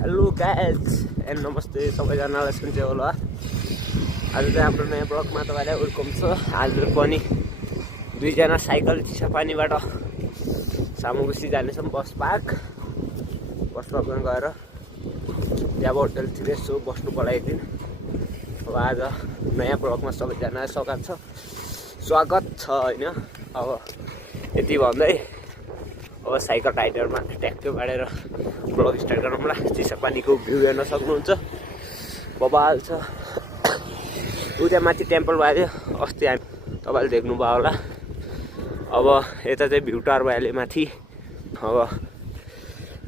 Hello guys and नमस्ते सबैजनालाई सुन्छ होला। आज चाहिँ हाम्रो नयाँ ब्लगमा तपाईँलाई वेलकम छ। आज पनि दुईजना साइकल चिसापानीबाट सामुगुसी जानेछौँ बस पार्कमा गएर त्यहाँ होटलतिर यसो बस्नुको लागि एकदिन। अब आज नयाँ ब्लगमा सबैजना स्वागत छ होइन। अब यति भन्दै अब साइकल राइडरमा ट्याक्क बाँडेर ब्लग स्टार्ट गरौँला। चिसापानीको भ्यू हेर्न सक्नुहुन्छ, बबाल छ। उता माथि टेम्पल भयो अस्ति हामी तपाईँले देख्नुभयो होला। अब यता चाहिँ भ्यू टावर भइहाल्यो माथि। अब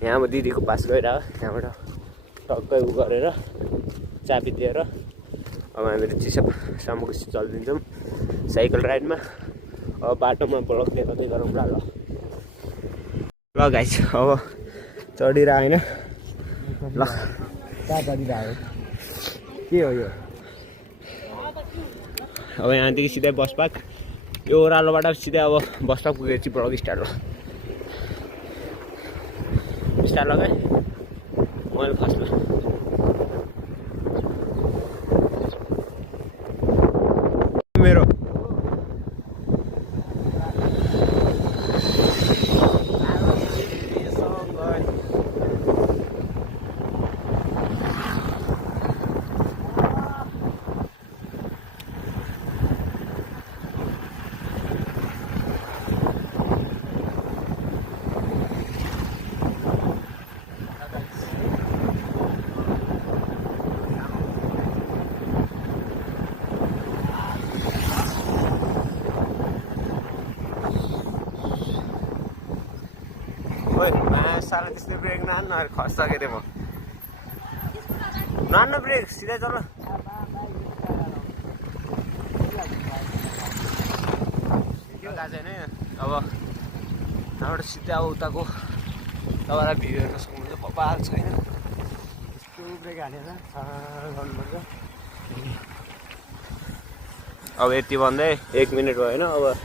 यहाँ अब दिदीको पास गइरह, त्यहाँबाट टक्कै उ गरेर चाबी दिएर अब हामीले सामुगुसी चलिदिन्छौँ साइकल राइडमा। अब बाटोमा ब्लग देखाउँदै गरौँला ल गाइस। अब चढिरह होइन ल के हो यो। अब यहाँदेखि सिधै बस पार्क, यो ओह्रालोबाट सिधै अब बस स्टप पुगेपछि ब्लग स्टार्ट हो। स्टार्ट लगाएँ मैले फर्स्टमा। मेरो साला त्यस्तो ब्रेक नहाल्नु, खस्छ के म नहाल्नु ब्रेक, सिधै चल। छैन अब त्यहाँबाट सिधै अब उताको तपाईँलाई भिडियो हेर्न सक्नुहुन्छ। बबाल छैन यस्तो ब्रेक हालेर गर्नुपर्छ। अब यति भन्दै 1 मिनट भयो होइन। अब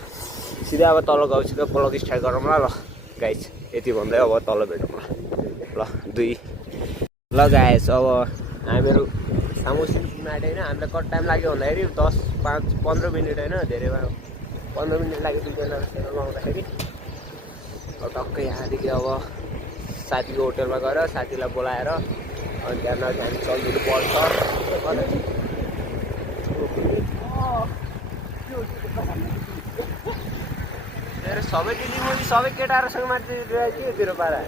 सिधै अब तल गएपछि त ब्लग स्टार्ट गरौँला ल गाइस। यति भन्दै अब तल भेटौँला ल 2 ल गाइस। अब हामीहरू सामुगुसी पुग्न आँट्यो होइन। हामीलाई कति टाइम लाग्यो भन्दाखेरि 10-15 मिनट होइन, धेरै भयो 15 मिनट लाग्यो दुईजना सेलमा आउँदाखेरि। अब टक्कै यहाँदेखि अब साथीको होटलमा गएर साथीलाई बोलाएर अनि त्यहाँबाट हामी चल्नु पर्छ। सबै दिदी मैले सबै केटाहरूसँग माथि के तेरो पारा